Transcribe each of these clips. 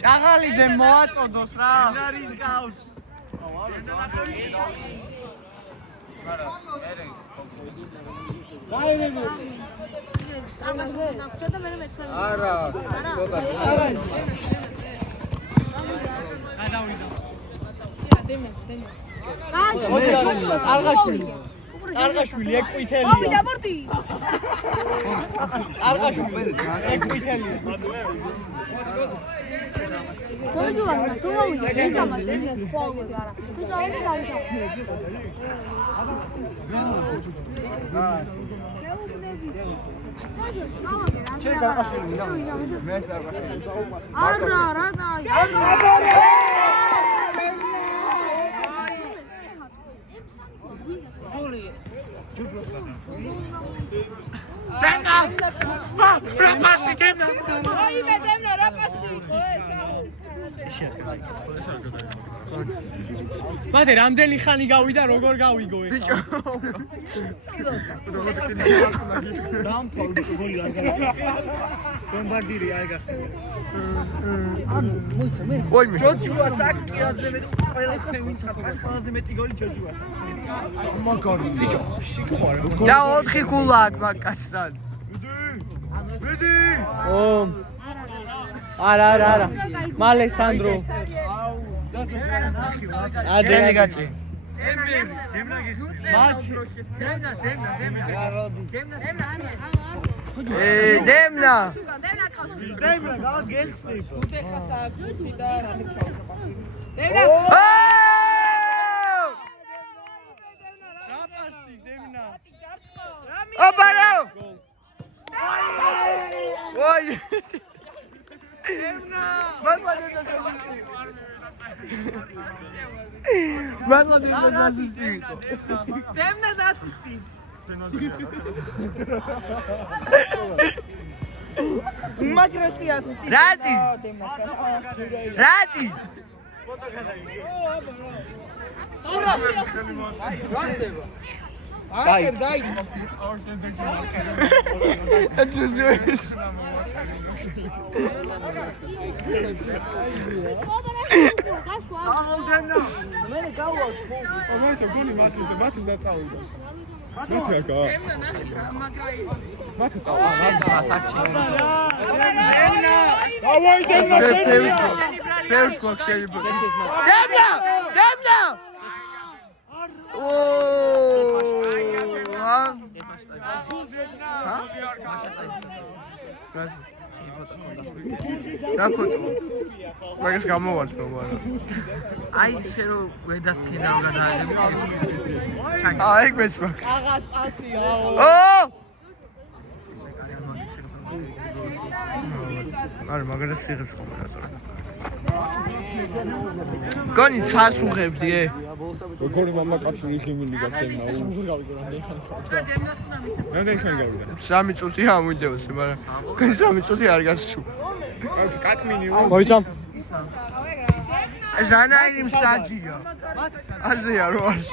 ჭაღალიძე მოაწოდოს რა. არის გავს. არა. არგაშვილი ეკვითელია. ოპი დაბორდი. არგაშვილი ეკვითელია. თოჯუასა თუ მოვიდა დემას დემას ყოველდღე არა. თუ წავედი გავიდა. შენ არგაშვილი მინდა. მე არგაშვილი. არა რა და დენა! რაპასი დენა! ოიმე დემნა რა პასი ხო ესა. ბადე რამდენი ხანი გავიდა როგორ გავიგო ეხლა? ბიჭო. დამთავრდა გოლი არ გახდა. ბომბარდირი არ გახდა. ანუ მოიცა მე. ვაიმე. ჯოჯუა საკიაზე მე ყველა ხემის ყველაზე მეტი გოლი ჯოჯუას. მაგარი. ბიჭო, შეგუარა. და 4 გოლა აქვს მაგასთან. ვიდი! ო არა მალესანდრო ადენი გაწი. დემნა გეცი. დემნა. დემნა გავაგეცი. რაპასი დემნა. ოპარო. ვაი. დემნა. მადლობა ასისტი. დემნა ასისტი. უმაგრესი ასისტი რატი? რატი? დაი მე გავვა ამაიცა გონი მათის დაწავიდა. მათი აკა. მათი წავიდა. დავაი დემნა შენი. ფერს გქონდა შეიძლება. დემნა! დემნა! მაგას გამოვაწყო მაგრამ აი ისე რომ ვედასკენა გადააგები აი გვეც მაგ აღას პასია. არა მაგას შეღებს კომენტატორი გონი ცას უღებდი როგორი მამაკაცური ხიმილი გაჩენა. რამდენი ხანი გავიდა? 3 წუთი ამույდევს მაგრამ 3 წუთი არ გასულ კაკმინი მოიცა ჟანაირი მსაჯია აზია რო არის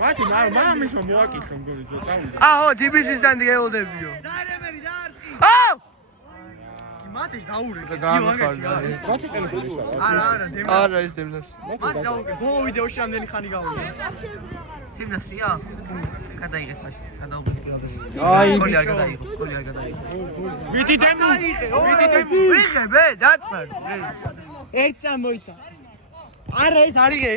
მათი მამისმა მოაკითხა მგონი ძო წავიდა. აჰო დიბისისთან გეოდებიო ზარემერი და არტი. აუ მათის დაურეკე. მათის ტელეფონი ის არა არა ის დემნას მათი დაურეკე. ბოლო ვიდეოში რამდენი ხანი გავიდა? თემნასია გადაიღეთ მაშინ გადაუღეთ აი გოლი არ გადაიღო გოლი არ გადაიღო ვიდი დემნი ვიღებ დაწყარ ერთ წამ მოიცა. არა ეს არიგე